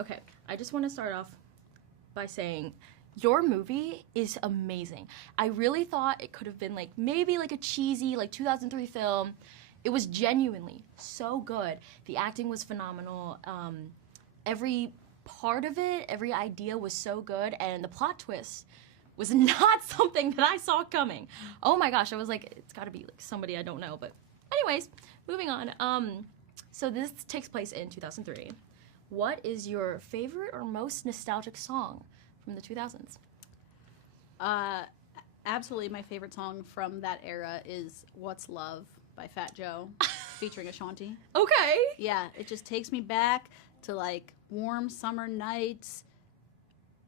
Okay, I just want to start off by saying your movie is amazing. I really thought it could have been like maybe like a cheesy like 2003 film. It was genuinely so good. The acting was phenomenal. Every part of it, every idea was so good, and the plot twist was not something that I saw coming. Oh my gosh, I was like, it's got to be like somebody I don't know. But anyways, moving on. So this takes place in 2003. What is your favorite or most nostalgic song from the 2000s? Absolutely, my favorite song from that era is "What's Love" by Fat Joe, featuring Ashanti. Okay. Yeah, it just takes me back to like warm summer nights,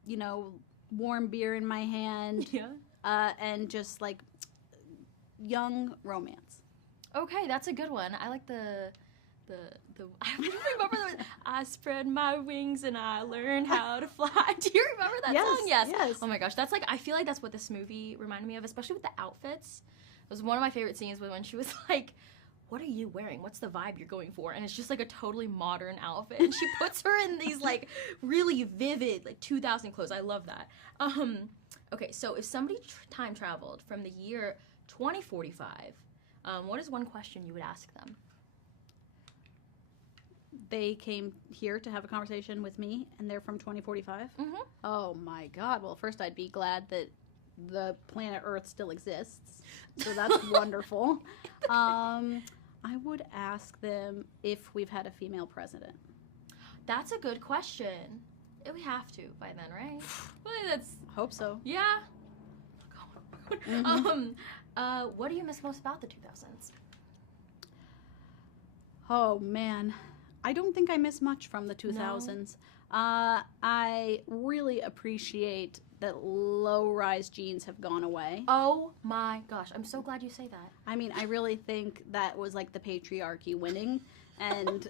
you know, warm beer in my hand, and just like young romance. Okay, that's a good one. I like the I remember the I spread my wings and I learned how to fly. Do you remember that song? Yes. Oh my gosh, that's like I feel like that's what this movie reminded me of, especially with the outfits. It was one of my favorite scenes was when she was like, "What are you wearing? What's the vibe you're going for?" And it's just like a totally modern outfit, and she puts her in these like really vivid like 2000 clothes. I love that. Okay, so if somebody time traveled from the year 2045, what is one question you would ask them? They came here to have a conversation with me, and they're from 2045? Mm-hmm. Oh, my God. Well, first, I'd be glad that the planet Earth still exists. So that's wonderful. I would ask them if we've had a female president. That's a good question. We have to by then, right? Well, that's... Hope so. Yeah. Mm-hmm. What do you miss most about the 2000s? Oh, man. I don't think I miss much from the 2000s. No. I really appreciate that low-rise jeans have gone away. Oh my gosh, I'm so glad you say that. I mean, I really think that was like the patriarchy winning, and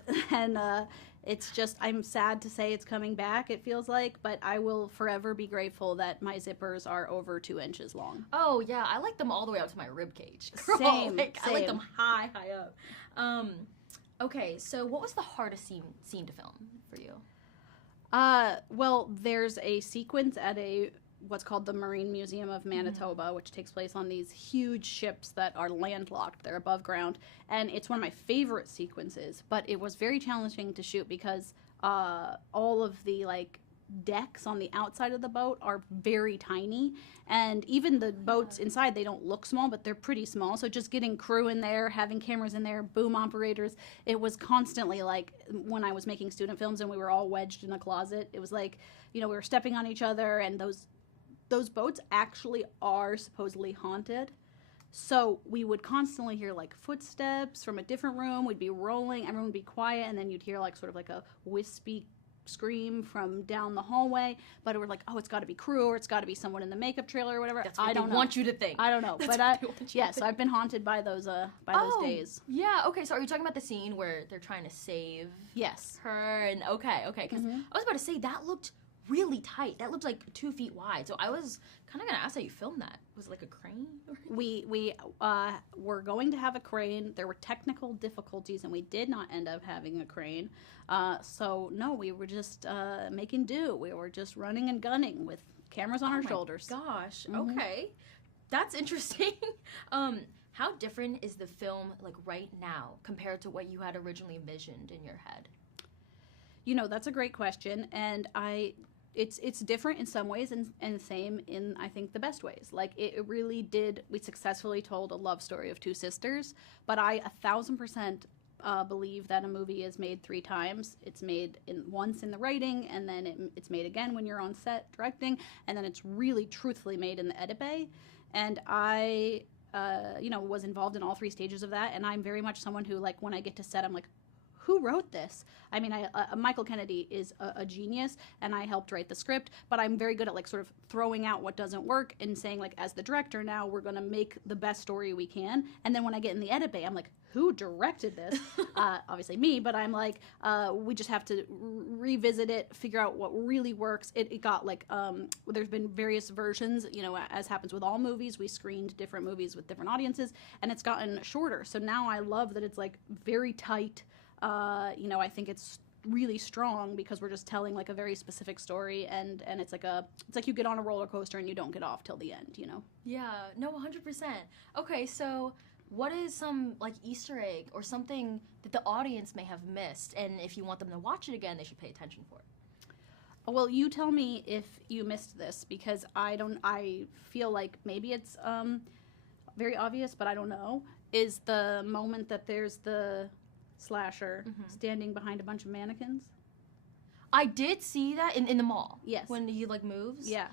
it's just, I'm sad to say it's coming back, it feels like, but I will forever be grateful that my zippers are over 2 inches long. Oh yeah, I like them all the way up to my rib cage. Same. I like them high up. Okay, so what was the hardest scene to film for you? Well, there's a sequence at what's called the Marine Museum of Manitoba, which takes place on these huge ships that are landlocked. They're above ground, and it's one of my favorite sequences, but it was very challenging to shoot because all of the, like, decks on the outside of the boat are very tiny, and even the boats inside, they don't look small, but they're pretty small. So just getting crew in there, having cameras in there, boom operators, it was constantly like when I was making student films and we were all wedged in a closet, it was like, you know, we were stepping on each other, and those boats actually are supposedly haunted. So we would constantly hear like footsteps from a different room. We'd be rolling, everyone would be quiet, and then you'd hear like sort of like a wispy scream from down the hallway, but it was like, oh, it's got to be crew, or it's got to be someone in the makeup trailer or whatever. That's what I don't want you to think. I don't know, but so I've been haunted by those days. Yeah. Okay. So are you talking about the scene where they're trying to save? Yes. Her and okay, because I was about to say that looked really tight. That looked like 2 feet wide. So I was kind of gonna ask how you filmed that. Was it like a crane? We were going to have a crane. There were technical difficulties, and we did not end up having a crane. So no, we were just making do. We were just running and gunning with cameras on our shoulders. Gosh. Okay, that's interesting. How different is the film like right now compared to what you had originally envisioned in your head? You know, that's a great question, and it's different in some ways and same in, I think, the best ways. Like, it really did, we successfully told a love story of 2 sisters, but I 1,000% believe that a movie is made 3 times. It's made once in the writing, and then it's made again when you're on set directing, and then it's really truthfully made in the edit bay. And I, was involved in all 3 stages of that, and I'm very much someone who, like, when I get to set, I'm like, who wrote this? I mean, Michael Kennedy is a genius, and I helped write the script, but I'm very good at like sort of throwing out what doesn't work and saying, like, as the director now, we're going to make the best story we can. And then when I get in the edit bay, I'm like, who directed this? Obviously me, but I'm like, we just have to revisit it, figure out what really works. It got like, there's been various versions, you know, as happens with all movies. We screened different movies with different audiences, and it's gotten shorter. So now I love that it's like very tight. I think it's really strong because we're just telling like a very specific story, and it's like you get on a roller coaster and you don't get off till the end, you know? Yeah, no, 100%. Okay, so what is some like Easter egg or something that the audience may have missed, and if you want them to watch it again, they should pay attention for? Well, you tell me if you missed this, because I feel like maybe it's very obvious, but I don't know. Is the moment that there's the slasher standing behind a bunch of mannequins? I did see that in the mall. Yes. When he like moves. Yeah.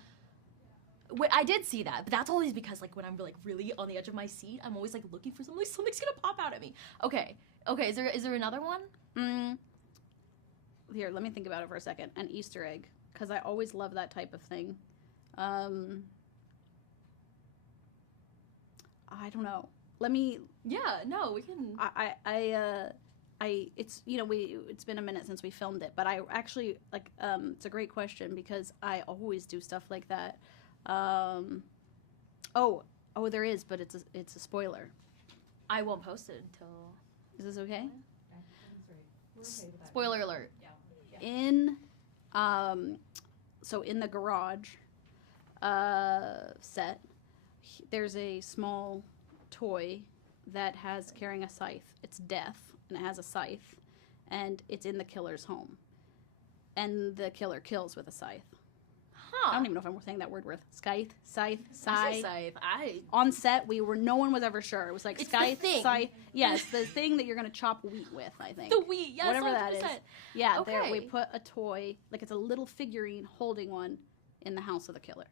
Wait, I did see that, but that's always because like when I'm like really on the edge of my seat, I'm always like looking for something. Like, something's gonna pop out at me. Okay. Is there another one? Here, let me think about it for a second. An Easter egg, because I always love that type of thing. I don't know. Let me. Yeah. No, we can. It's it's been a minute since we filmed it, but I actually like it's a great question because I always do stuff like that. There is, but it's a spoiler. I won't post it until. Is this okay? Spoiler alert. Yeah. In in the garage set, there's a small toy that has carrying a scythe. It's Death, and it has a scythe, and it's in the killer's home. And the killer kills with a scythe. Huh. I don't even know if I'm saying that word worth. Scythe. I On set, no one was ever sure. It was like it's scythe, the thing. scythe. Yes, the thing that you're going to chop wheat with, I think. The wheat, yes, whatever 100%. that is. Yeah, okay. there we put a toy, like it's a little figurine holding one in the house of the killer.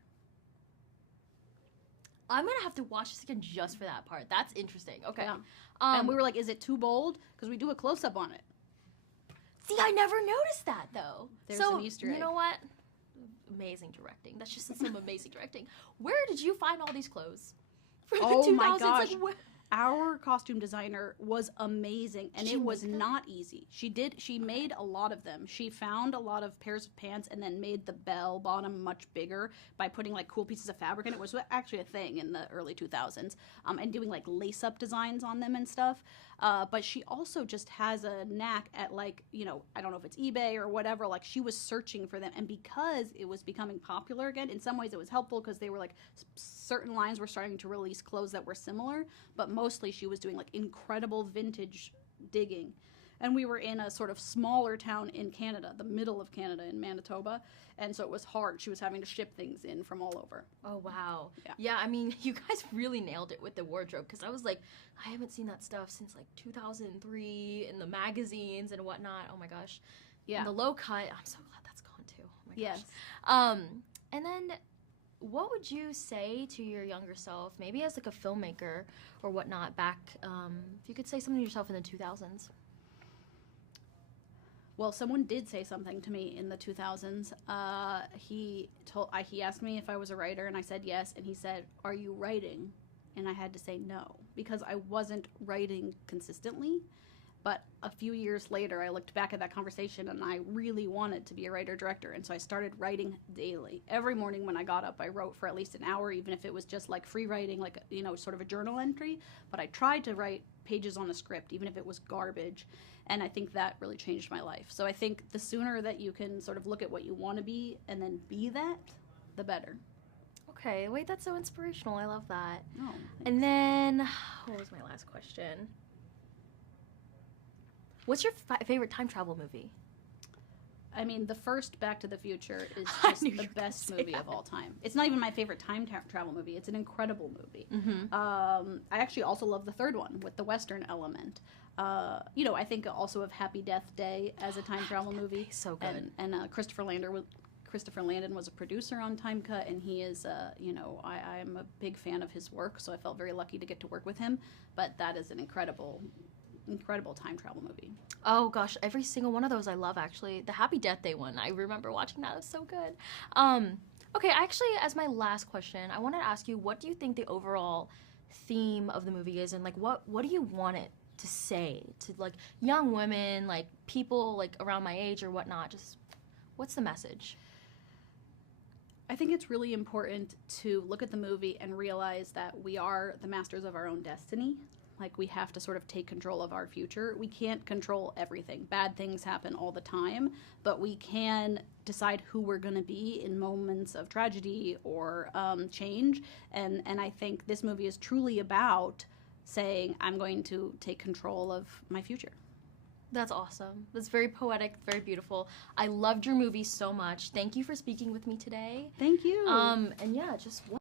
I'm going to have to watch this again just for that part. That's interesting. Okay. Yeah. And we were like, is it too bold? Because we do a close-up on it. See, I never noticed that, though. There's an Easter egg. You know what? Amazing directing. That's just some amazing directing. Where did you find all these clothes? For Oh the 2000s? my gosh. Like, Our costume designer was amazing, and it was not easy. She made a lot of them. She found a lot of pairs of pants and then made the bell bottom much bigger by putting like cool pieces of fabric in it. It was actually a thing in the early 2000s, and doing like lace-up designs on them and stuff. But she also just has a knack at like, I don't know if it's eBay or whatever, like she was searching for them. And because it was becoming popular again, in some ways it was helpful because they were like, certain lines were starting to release clothes that were similar, but mostly she was doing like incredible vintage digging. And we were in a sort of smaller town in Canada, the middle of Canada in Manitoba. And so it was hard. She was having to ship things in from all over. Oh, wow. Yeah. Yeah, I mean, you guys really nailed it with the wardrobe, because I was like, I haven't seen that stuff since like 2003 in the magazines and whatnot. Oh my gosh. Yeah. And the low cut, I'm so glad that's gone too. Oh my Yes. gosh. And then what would you say to your younger self, maybe as like a filmmaker or whatnot, back, if you could say something to yourself in the 2000s? Well, someone did say something to me in the 2000s. He asked me if I was a writer, and I said yes. And he said, "Are you writing?" And I had to say no, because I wasn't writing consistently. But a few years later, I looked back at that conversation, and I really wanted to be a writer-director. And so I started writing daily. Every morning when I got up, I wrote for at least an hour, even if it was just like free writing, like, sort of a journal entry. But I tried to write pages on a script, even if it was garbage. And I think that really changed my life. So I think the sooner that you can sort of look at what you want to be and then be that, the better. Okay, wait, that's so inspirational. I love that. Oh, and then, what was my last question? What's your favorite time travel movie? I mean, the first Back to the Future is I just knew you the were gonna best say movie that. of all time. It's not even my favorite time travel movie. It's an incredible movie. Mm-hmm. I actually also love the third one with the Western element. I think also of Happy Death Day as a time travel movie. So good. And Christopher Landon was a producer on Time Cut, and he is, I am a big fan of his work, so I felt very lucky to get to work with him. But that is an incredible time travel movie. Oh gosh, every single one of those I love, actually. The Happy Death Day one, I remember watching that. It was so good. Okay, actually, as my last question, I wanted to ask you, what do you think the overall theme of the movie is, and like what do you want it to say to like young women, like people like around my age or whatnot? Just what's the message? I think it's really important to look at the movie and realize that we are the masters of our own destiny. Like, we have to sort of take control of our future. We can't control everything. Bad things happen all the time, but we can decide who we're going to be in moments of tragedy or change. And I think this movie is truly about saying, I'm going to take control of my future. That's awesome. That's very poetic, very beautiful. I loved your movie so much. Thank you for speaking with me today. Thank you. And yeah, just